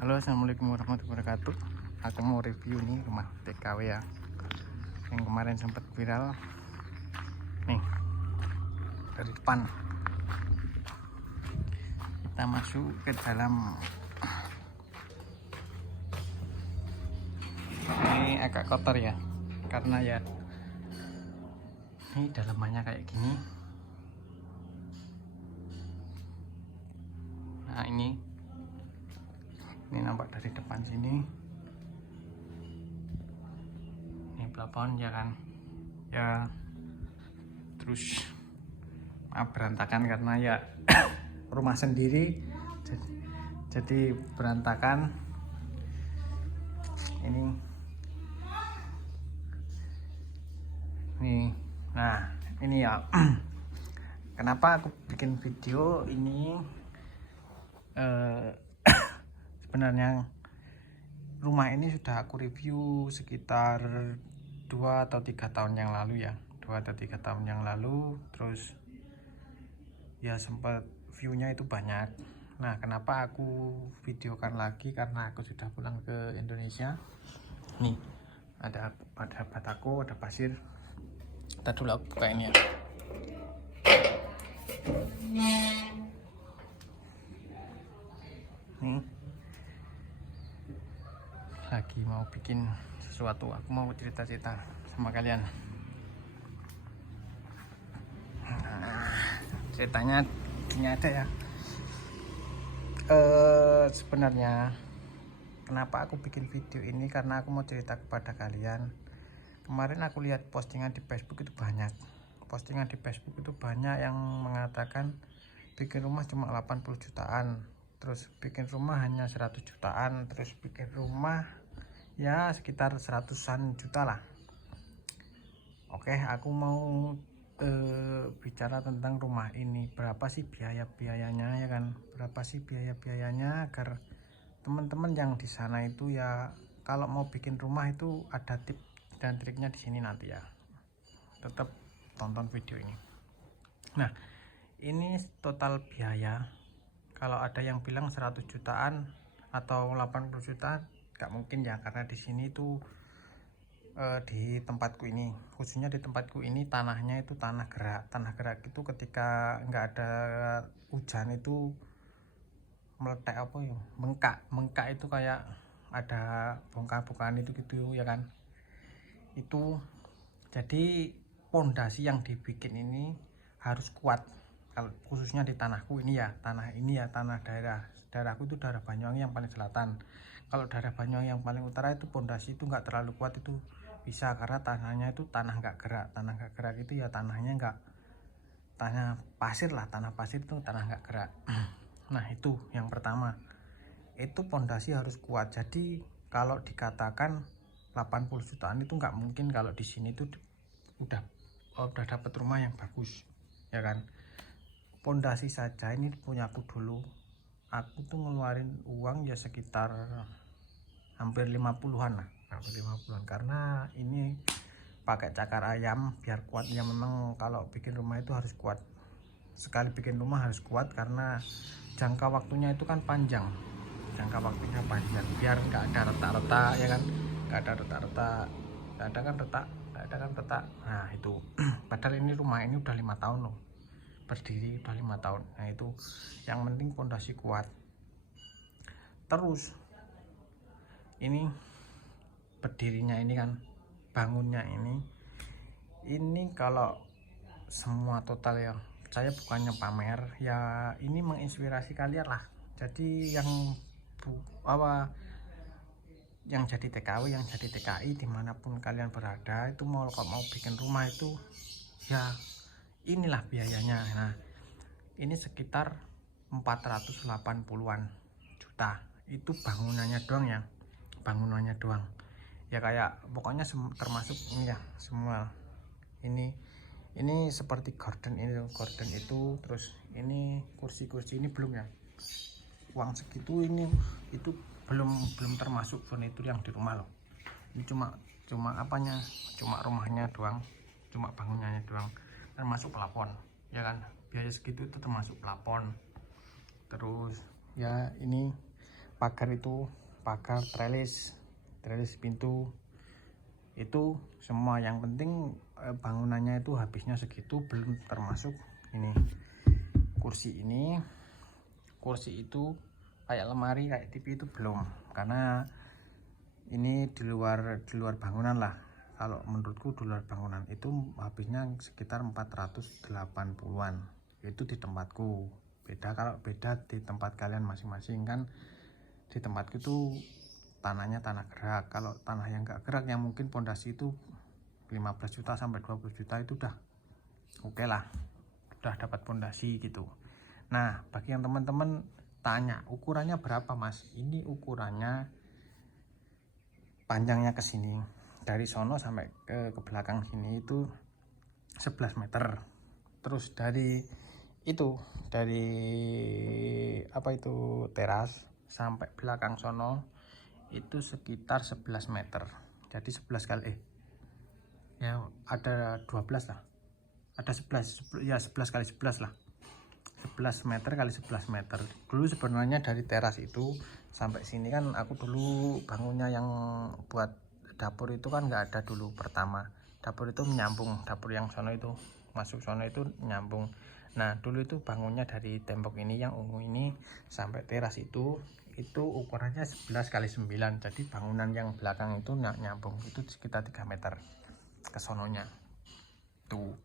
Halo, assalamualaikum warahmatullahi wabarakatuh. Aku mau review nih rumah TKW ya, yang kemarin sempat viral. Nih dari depan kita masuk ke dalam. Ini agak kotor ya, karena ya ini dalamannya kayak gini. Nah ini nampak dari depan sini. Ini plafon ya kan, ya terus berantakan karena ya rumah sendiri jadi berantakan. Ini nih, nah ini ya kenapa aku bikin video ini. Sebenarnya rumah ini sudah aku review sekitar 2 atau 3 tahun yang lalu ya, 2 atau 3 tahun yang lalu. Terus ya sempat viewnya itu banyak. Nah kenapa aku videokan lagi, karena aku sudah pulang ke Indonesia. Nih ada bataku, ada pasir. Kita dulu aku buka ini ya. Nih lagi mau bikin sesuatu, aku mau cerita-cerita sama kalian. Ceritanya gini ada ya. Sebenarnya kenapa aku bikin video ini, karena aku mau cerita kepada kalian. Kemarin aku lihat postingan di Facebook itu banyak. Postingan di Facebook itu banyak yang mengatakan bikin rumah cuma 80 jutaan, terus bikin rumah hanya 100 jutaan, terus bikin rumah ya sekitar 100-an juta lah. Oke, aku mau bicara tentang rumah ini. Berapa sih biayanya ya kan? Berapa sih biayanya agar teman-teman yang di sana itu ya kalau mau bikin rumah itu ada tips dan triknya di sini nanti ya. Tetap tonton video ini. Nah, ini total biaya. Kalau ada yang bilang 100 jutaan atau 80 jutaan, nggak mungkin ya, karena di sini tuh di tempatku ini, khususnya di tempatku ini, tanahnya itu tanah gerak itu ketika nggak ada hujan itu meletek apa ya, bengkak itu kayak ada bongkar-bongkaran itu gitu ya kan. Itu jadi pondasi yang dibikin ini harus kuat. Kalau khususnya di tanahku ini ya, tanah daerahku itu daerah Banyuwangi yang paling selatan. Kalau daerah Banyuwangi yang paling utara itu pondasi itu nggak terlalu kuat, itu bisa karena tanahnya itu tanah nggak gerak itu ya, tanah pasir itu tanah nggak gerak. Nah itu yang pertama, itu pondasi harus kuat. Jadi kalau dikatakan 80 jutaan itu nggak mungkin. Kalau di sini tuh udah dapat rumah yang bagus ya kan. Pondasi saja ini punya aku dulu, aku tuh ngeluarin uang ya sekitar hampir 50-an lah, hampir 50-an, karena ini pakai cakar ayam biar kuat ya. Memang kalau bikin rumah itu harus kuat, sekali bikin rumah harus kuat karena jangka waktunya itu kan panjang, biar nggak ada retak-retak ya kan, nggak ada retak-retak, nggak ada kan retak. Nah itu padahal ini rumah ini udah 5 tahun loh berdiri, udah 5 tahun. Nah itu yang penting pondasi kuat. Terus ini berdirinya ini kan, bangunnya ini kalau semua total ya, saya bukannya pamer ya, ini menginspirasi kalian lah. Jadi yang jadi TKW, yang jadi TKI dimanapun kalian berada itu, mau bikin rumah itu ya inilah biayanya. Nah ini sekitar 480-an juta itu bangunannya doang ya, kayak pokoknya termasuk ini ya semua. Ini seperti gorden itu, terus ini kursi ini belum ya, uang segitu itu belum termasuk furnitur yang di rumah loh. Ini cuma rumahnya doang, cuma bangunannya doang, termasuk plafon ya kan. Biaya segitu itu termasuk plafon. Terus ya ini pagar itu, pagar, trellis pintu itu semua. Yang penting bangunannya itu habisnya segitu, belum termasuk ini kursi itu kayak lemari, kayak TV itu belum, karena ini di luar bangunan lah. Kalau menurutku di luar bangunan itu habisnya sekitar 480-an itu di tempatku. Kalau beda di tempat kalian masing-masing kan. Di tempatku itu tanahnya tanah gerak. Kalau tanah yang gak gerak yang mungkin pondasi itu 15 juta sampai 20 juta itu udah oke lah, udah dapat pondasi gitu. Nah, bagi yang teman-teman tanya ukurannya berapa mas, ini ukurannya panjangnya ke sini dari sono sampai ke belakang sini itu 11 meter. Terus dari teras sampai belakang sono itu sekitar 11 meter. Jadi 11 kali ya ada 12 lah. Ada 11 ya, 11 kali 11 lah. 11 meter kali 11 meter. Dulu sebenarnya dari teras itu sampai sini kan aku dulu bangunnya yang buat dapur itu kan nggak ada dulu. Pertama dapur itu menyambung, dapur yang sono itu masuk sono itu nyambung. Nah dulu itu bangunnya dari tembok ini yang ungu ini sampai teras itu ukurannya 11 kali 9. Jadi bangunan yang belakang itu nyambung itu sekitar 3 meter ke sononya tuh.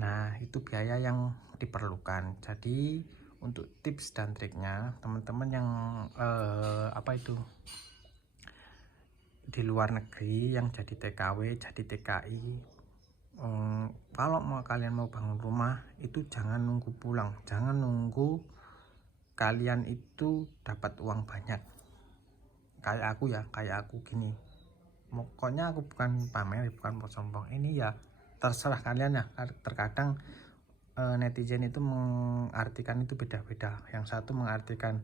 Nah itu biaya yang diperlukan. Jadi untuk tips dan triknya teman-teman yang di luar negeri yang jadi TKW, jadi TKI, kalau kalian mau bangun rumah itu jangan nunggu pulang, jangan nunggu kalian itu dapat uang banyak. Kayak aku gini, pokoknya aku bukan pamer, bukan mau sombong, ini ya terserah kalian ya. Terkadang netizen itu mengartikan itu beda-beda. Yang satu mengartikan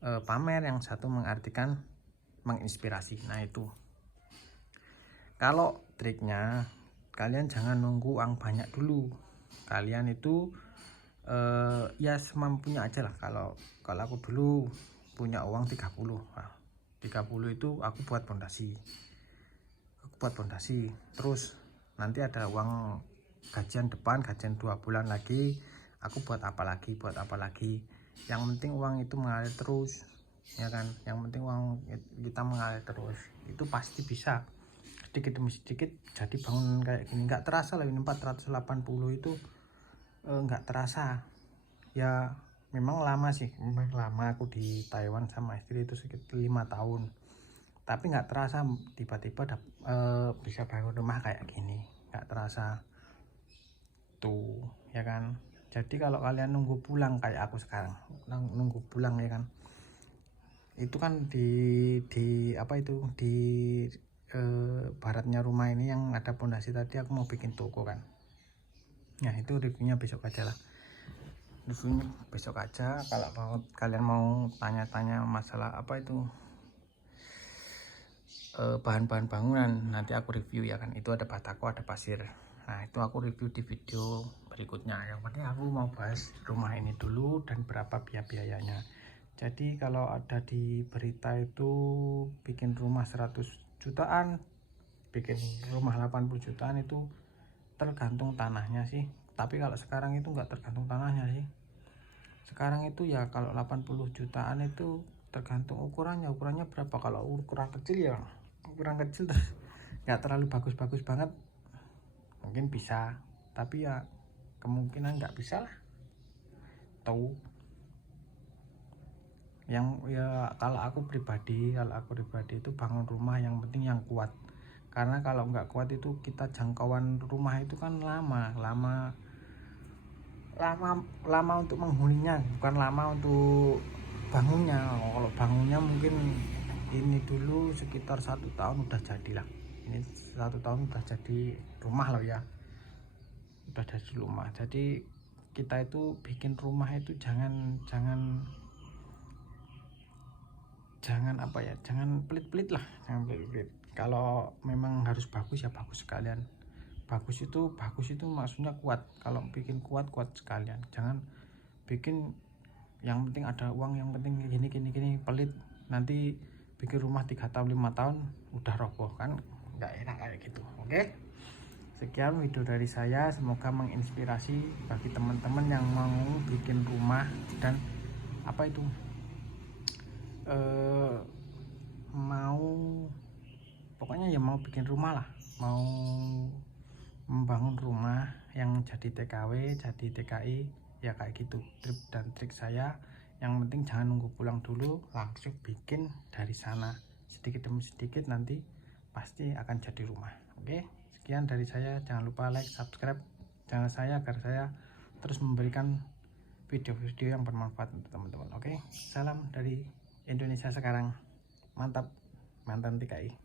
pamer, yang satu mengartikan menginspirasi. Nah itu kalau triknya, kalian jangan nunggu uang banyak dulu. Kalian itu ya semampunya aja lah. Kalau aku dulu punya uang 30. Nah, 30 itu aku buat pondasi. Terus nanti ada uang gajian depan, gajian 2 bulan lagi, aku buat apa lagi. Yang penting uang itu mengalir terus, ya kan. Yang penting uang kita mengalir terus, itu pasti bisa sedikit demi sedikit jadi bangun kayak gini. Nggak terasa lah, ini 480 itu nggak terasa ya. Memang lama aku di Taiwan sama istri itu sekitar 5 tahun, tapi nggak terasa tiba-tiba bisa bangun rumah kayak gini, nggak terasa tuh, ya kan. Jadi kalau kalian nunggu pulang kayak aku sekarang nunggu pulang, ya kan, itu kan di baratnya rumah ini yang ada pondasi tadi aku mau bikin toko kan. Nah itu reviewnya besok aja lah, kalau kalian mau tanya-tanya masalah bahan-bahan bangunan, nanti aku review ya kan. Itu ada batako, ada pasir. Nah itu aku review di video berikutnya. Yang penting aku mau bahas rumah ini dulu dan berapa biayanya. Jadi kalau ada di berita itu bikin rumah 100 jutaan, bikin rumah 80 jutaan, itu tergantung tanahnya sih. Tapi kalau sekarang itu nggak tergantung tanahnya sih. Sekarang itu ya kalau 80 jutaan itu tergantung ukurannya berapa. Kalau ukuran kecil terus nggak terlalu bagus-bagus banget mungkin bisa, tapi ya kemungkinan nggak bisa lah tahu. Yang ya kalau aku pribadi itu bangun rumah yang penting yang kuat. Karena kalau nggak kuat itu kita jangkauan rumah itu kan lama untuk menghuninya, bukan lama untuk bangunnya. Kalau bangunnya mungkin ini dulu sekitar 1 tahun udah jadi lah. Ini 1 tahun udah jadi rumah loh ya, udah jadi rumah. Jadi kita itu bikin rumah itu jangan pelit-pelit lah, jangan pelit-pelit. Kalau memang harus bagus ya bagus sekalian. Bagus itu maksudnya kuat. Kalau bikin kuat sekalian, jangan bikin yang penting ada uang, yang penting gini pelit, nanti bikin rumah 3 tahun 5 tahun udah roboh, kan nggak enak kayak gitu. Oke, sekian video dari saya, semoga menginspirasi bagi teman-teman yang mau bikin rumah dan apa itu mau, pokoknya ya mau bikin rumah lah, mau membangun rumah yang jadi TKW, jadi TKI, ya kayak gitu trip dan trik saya. Yang penting jangan nunggu pulang dulu, langsung bikin dari sana, sedikit demi sedikit nanti pasti akan jadi rumah. Oke, sekian dari saya, jangan lupa like, subscribe channel saya agar saya terus memberikan video-video yang bermanfaat untuk teman-teman. Oke, salam dari Indonesia sekarang, mantap, mantan TKI.